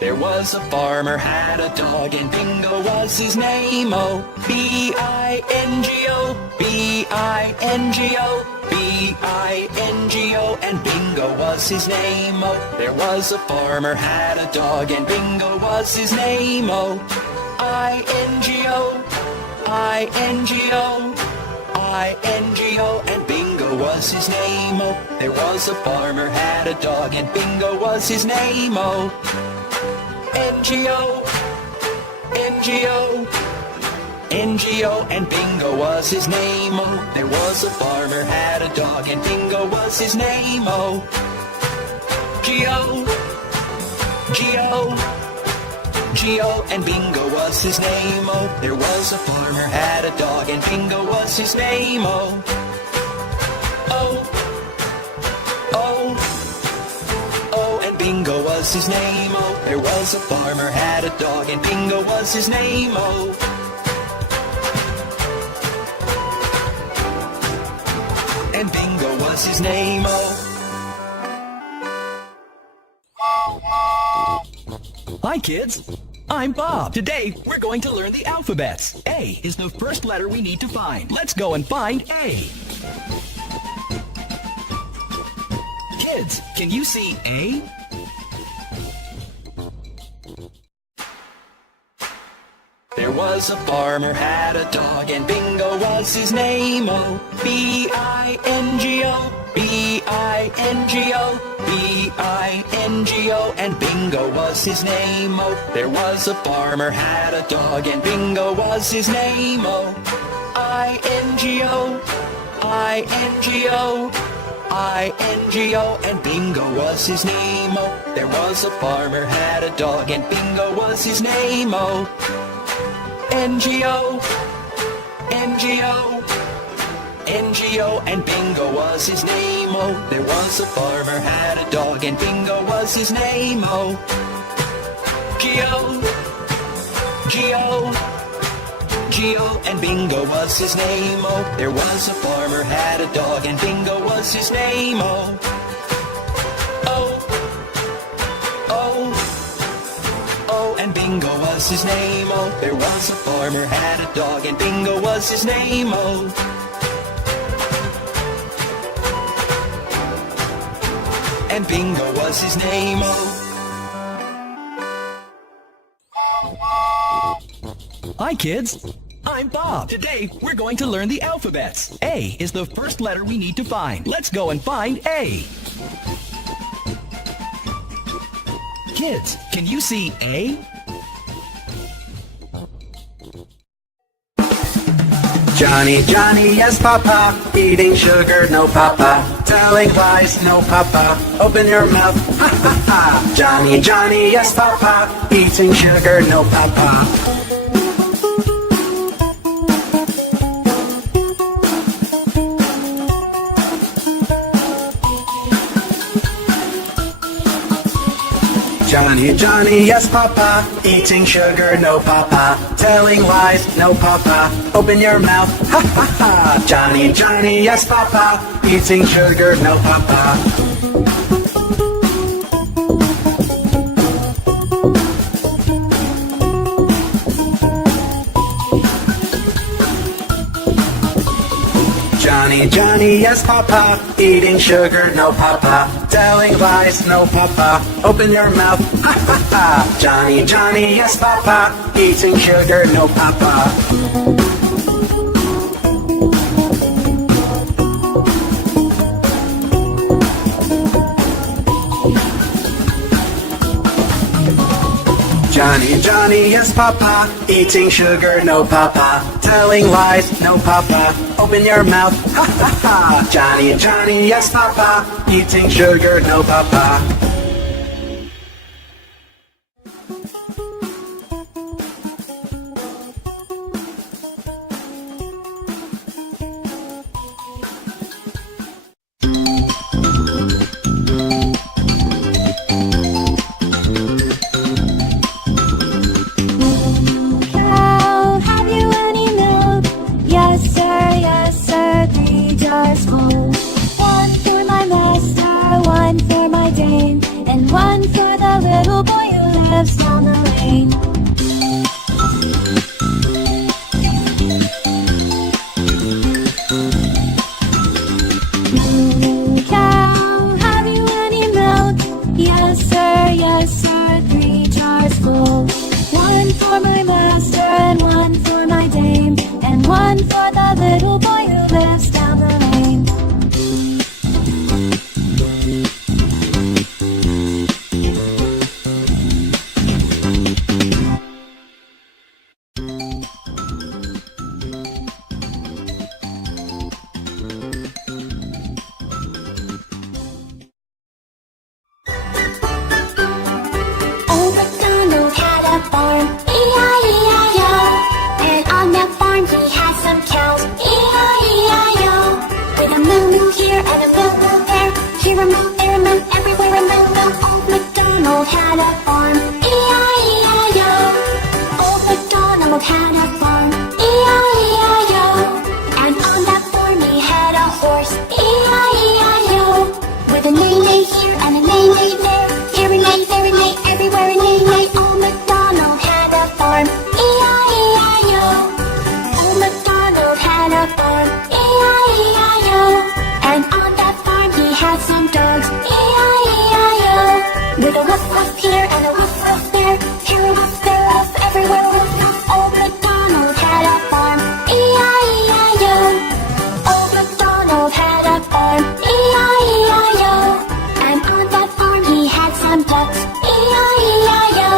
There was a farmer had a dog and Bingo was his name. Oh, B-I-N-G-O, B-I-N-G-O, B-I-N-G-O, and Bingo was his name. Oh, there was a farmer had a dog and Bingo was his name. Oh, I-N-G-O, I-N-G-O, I-N-G-O, and Bingo was his name. Oh, there was a farmer had a dog and Bingo was his name. Oh, N-G-O, N-G-O, N-G-O, and Bingo was his name. Oh, there was a farmer had a dog and Bingo was his name. Oh, G-O, G-O, G-O, and Bingo was his name. Oh, there was a farmer had a dog and Bingo was his name. Oh, O, O, O, and Bingo was his name. Oh, there was a farmer had a dog and Bingo was his name. Oh, and Bingo was his name. Oh. Hi kids, I'm Bob. Today we're going to learn the alphabets. A is the first letter we need to find. Let's go and find A. Kids, can you see A? There was a farmer had a dog and Bingo was his name. Oh, B-I-N-G-O, B-I-N-G-O, B-I-N-G-O, and Bingo was his name. Oh, there was a farmer had a dog and Bingo was his name. Oh, I-N-G-O, I-N-G-O, I-N-G-O, and Bingo was his name. Oh, there was a farmer had a dog and Bingo was his name. Oh, N-G-O, N-G-O, N-G-O, and Bingo was his name. Oh, there was a farmer had a dog and Bingo was his name. Oh, G-O, G-O, G-O, and Bingo was his name. Oh, there was a farmer had a dog and Bingo was his name. Oh, O, O, O, and Bingo was his name. Oh, there was a farmer had a dog and Bingo was his name. Oh, and Bingo was his name. Oh. Hi kids, I'm Bob. Today we're going to learn the alphabets. A is the first letter we need to find. Let's go and find A. Kids, can you see A? Johnny, Johnny, yes papa, eating sugar, no papa, telling lies, no papa, open your mouth, ha ha ha. Johnny, Johnny, yes papa, eating sugar, no papa. Johnny, Johnny, yes papa, eating sugar, no papa, telling lies, no papa, open your mouth, ha ha ha. Johnny, Johnny, yes papa, eating sugar, no papa. Johnny, Johnny, yes papa, eating sugar, no papa, telling lies, no papa, open your mouth, ha ha ha. Johnny, Johnny, yes papa, eating sugar, no papa. Johnny, Johnny, yes papa, eating sugar, no papa, telling lies, no papa, open your mouth, ha ha ha. Johnny, Johnny, yes papa, eating sugar, no papa. One for my master, one for my dame. lives down the lane. Moo cow, have you any milk? Yes sir, 3 jars full. 1 for my master and 1 for my dame, and 1 for the little boy who lives down the lane. Old MacDonald had a farm, E-I-E-I-O. And on that farm he had some cows, E-I-E-I-O. With a moo-moo here and a moo-moo there, here a moo, there a moo, everywhere a moo-moo. Old MacDonald had a farm, E-I-E-I-O. Old MacDonald had a farm, E-I-E-I-O. And on that farm he had a horse, E-I-E-I-O. With a neigh-neigh here and a neigh-neigh there, here a neigh, there a neigh, everywhere a neigh-neigh. Old MacDonald had a farm, E-I-E-I-O. Old MacDonald had a farm, E-I-E-I-O. And on that farm he had some dogs, E-I-E-I-O. With a woof-woof here and a woof-woof there, here a woof, there a woof, everywhere a woof-woof. Old MacDonald had a farm, E-I-E-I-O. Old MacDonald had a farm, E-I-E-I-O. And on that farm he had some ducks, E-I-E-I-O.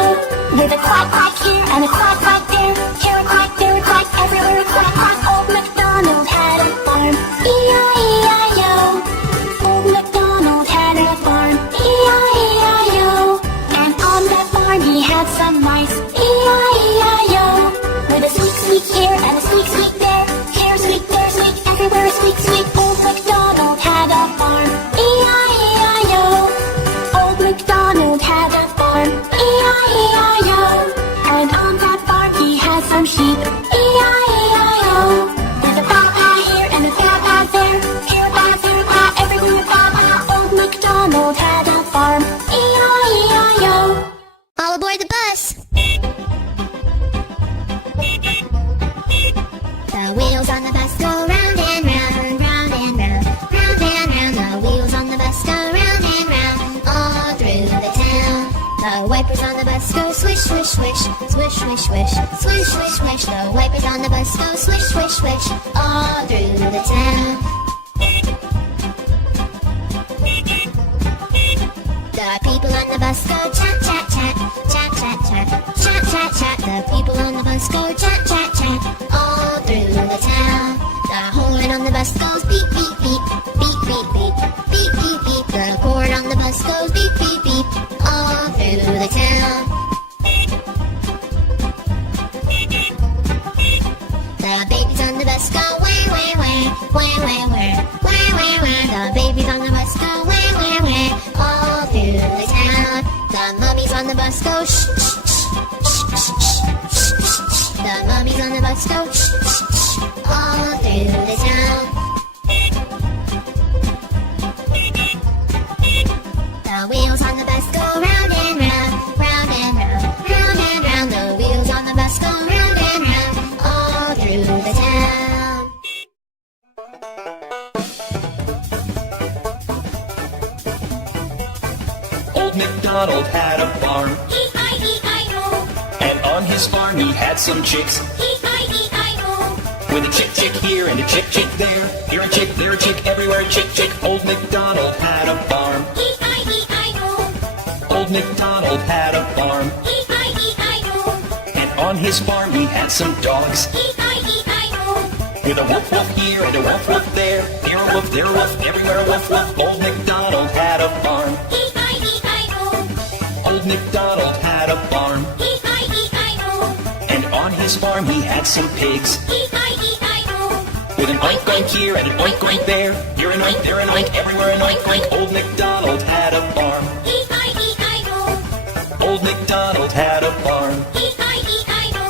With a quack-quack here and a quack-quack there, here a quack, there a quack, everywhere a quack-quack. Old MacDonald had a farm, E-I-E-I-O. Old MacDonald had a farm, E-I-E-I-O. And on that farm he had some mice, E-I-E-I-O. With a squeak, squeak here and a squeak, squeak there, here a squeak, there a squeak, everywhere a squeak, squeak. Old MacDonald had a farm, E-I-E-I-O. Old MacDonald had a farm, E-I-E-I-O. And on that farm he had some sheep, E-I-E-I-O. With a ba-ba here and a ba-ba there, here a ba, there a ba, everywhere a ba-ba. Old MacDonald had a farm, E-I-E-I-O. All aboard the bus! The wheels on the bus go round and round, round and round, round and round. The wheels on the bus go round and round, all through the town. The wipers on the bus go swish, swish, swish, swish, swish, swish, swish, swish, swish. The wipers on the bus go swish, swish, swish, all through the town. The people on the bus go chat, chat, chat, chat, chat, chat, chat, chat, chat. The people on the bus go chat, chat, chat, all through the town. The horn on the bus goes beep, beep, beep, beep, beep, beep, beep, beep, beep. The horn on the bus goes beep, beep, beep, all through the town. The babies on the bus go wah, wah, wah, wah, wah, wah, wah, wah, wah. The babies on the bus go wah, wah, wah, all through the town. The mummies on the bus go shh, shh, shh, shh, shh, shh, shh. The mummies on the bus go shh, shh, shh, all through the town. The wheels on the bus go round and round, round and round, round and round. The wheels on the bus go round and round, all through the town. Old MacDonald had a farm, E-I-E-I-O. and on his farm he had some chicks. E-I-E-I-O. With a chick, chick here and a chick, chick there, here a chick, there a chick, everywhere a chick, chick. Old MacDonald had a farm, E-I-E-I-O. Old MacDonald had a farm, E-I-E-I-O. and on his farm he had some dogs. E-I-E-I-O. With a woof, woof here and a woof, woof there, here a woof, there a woof, everywhere a woof, woof. Old MacDonald had a farm, E-I-E-I-O. Old MacDonald had a farm, E-I-E-I-O. and on his farm he had some pigs. E-I-E-I-O. With an oink oink here and an oink oink there, here an oink, there an oink, everywhere an oink oink. Old MacDonald had a farm, E-I-E-I-O. Old MacDonald had a farm, E-I-E-I-O.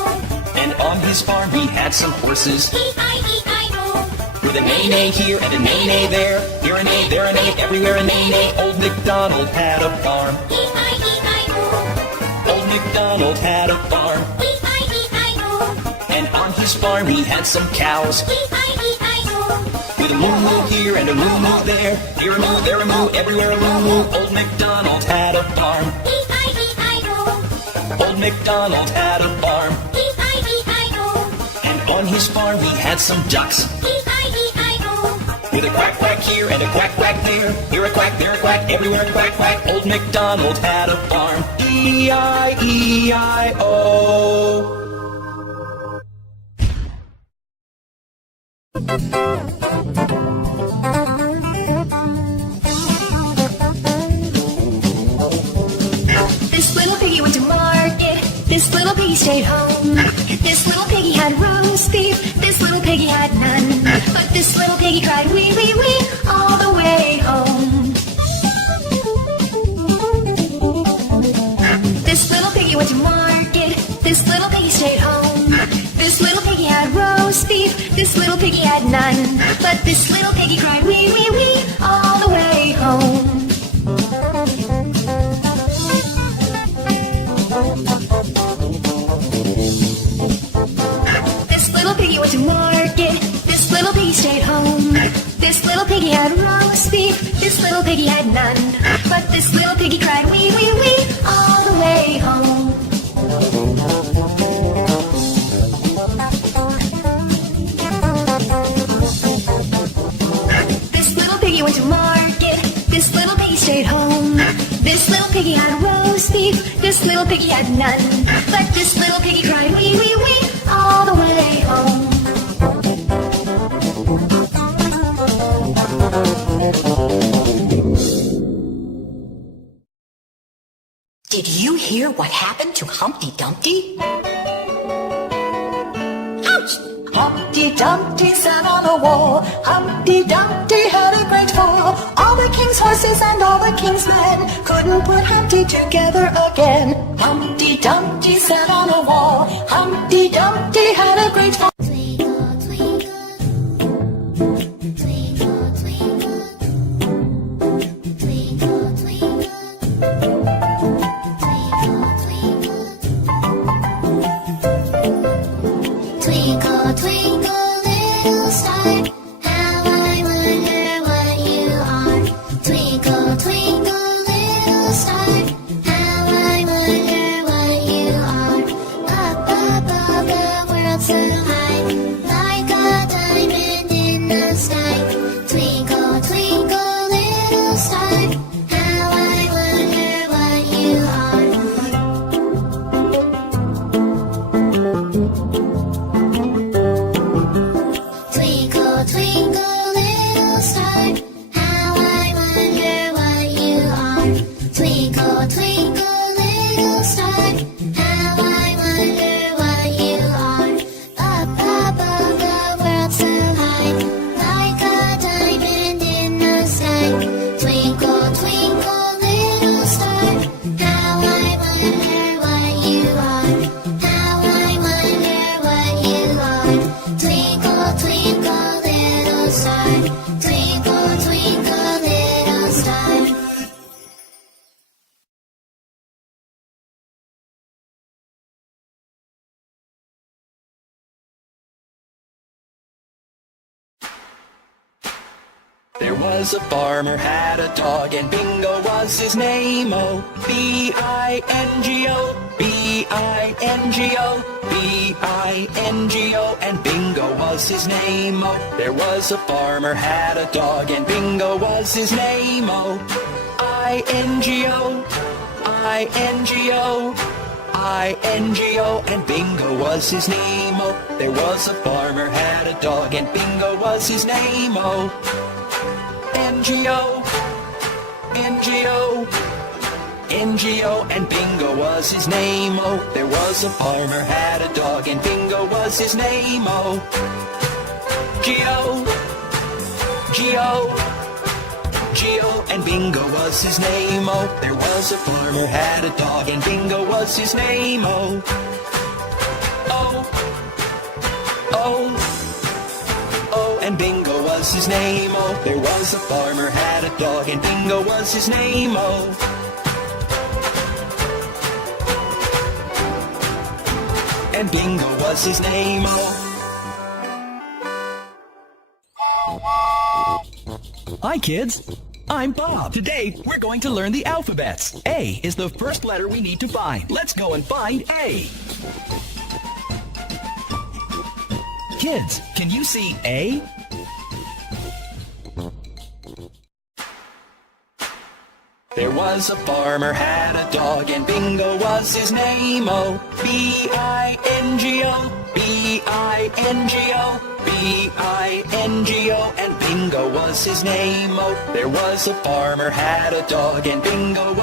and on his farm he had some horses. E-I-E-I-O. With a neigh-neigh here and a neigh-neigh there, here a neigh, there a neigh, everywhere a neigh-neigh. Old MacDonald had a farm, E-I-E-I-O. Old Macdonald had a farm, E-I-E-I-O, and on his farm he had some cows. E-I-E-I-O, With a moo-moo here and a moo-moo there, here a moo, there a moo, everywhere a moo-moo. Old Macdonald had a farm. E-I-E-I-O, Old Macdonald had a farm, E-I-E-I-O, and on his farm he had some ducks. E-I-E-I-O, With a quack quack here and a quack quack there, here a quack, there a quack, everywhere a quack quack. Old Macdonald had a farm. E-I-E-I-O. This little piggy went to market. This little piggy stayed home. This little piggy had roast beef. This little piggy had none. But this little piggy cried wee wee wee all the way home. This little piggy went to market. This little piggy stayed home. This little piggy had roast beef. This little piggy had none. But this little piggy cried wee wee wee all the way home. This little piggy went to market. This little piggy stayed home. This little piggy had roast beef. This little piggy had none. But this little piggy cried wee wee wee all the way home. This little piggy went to market. This little piggy stayed home. This little piggy had roast beef. This little piggy had none. But this little piggy cried wee wee wee all the way home. Did you hear what happened to Humpty Dumpty? Ouch! Humpty Dumpty sat on a wall. Humpty Dumpty had a great fall. All the king's horses and all the king's men couldn't put Humpty together again. Humpty Dumpty sat on a wall. Humpty Dumpty had a great fall. Twinkle, twinkle, twinkle, twinkle, twinkle, twinkle, twinkle, twinkle, little star, how I wonder what you are. Twinkle, twinkle, little star, how I wonder what you are. Up above the world so high, like a diamond in the sky. Twinkle, twinkle, little star, how I wonder what you are. Twinkle, twinkle, little star, how I wonder what you are. Twinkle, twinkle, little star, how I wonder what you are. Up above the world so high, like a diamond in the sky. Twinkle, twinkle, little star, how I wonder what you are. How I wonder what you are. Twinkle, twinkle, little star. Twinkle, twinkle, little star. There was a farmer had a dog, and Bingo was his name. Oh, B-I-N-G-O, B-I-N-G-O, B-I-N-G-O, and Bingo was his name. Oh, there was a farmer had a dog, and Bingo was his name. Oh, I-N-G-O, I-N-G-O, I-N-G-O, and Bingo was his name. Oh, there was a farmer had a dog, and Bingo was his name. Oh, N-G-O, N-G-O, N-G-O, and Bingo was his name. Oh, there was a farmer had a dog, and Bingo was his name. Oh, G-O, G-O, G-O, and Bingo was his name. Oh, there was a farmer had a dog, and Bingo was his name. Oh, oh, oh, oh, and Bingo was his name. Oh, there was a farmer had a dog, and Bingo was his name. Oh, and Bingo was his name, oh. Hi, kids. I'm Bob. Today, we're going to learn the alphabets. A is the first letter we need to find. Let's go and find A. Kids, can you see A? There was a farmer had a dog and Bingo was his name, oh. B-I-N-G-O, B-I-N-G-O, B-I-N-G-O, and Bingo was his name, oh. There was a farmer had a dog and Bingo was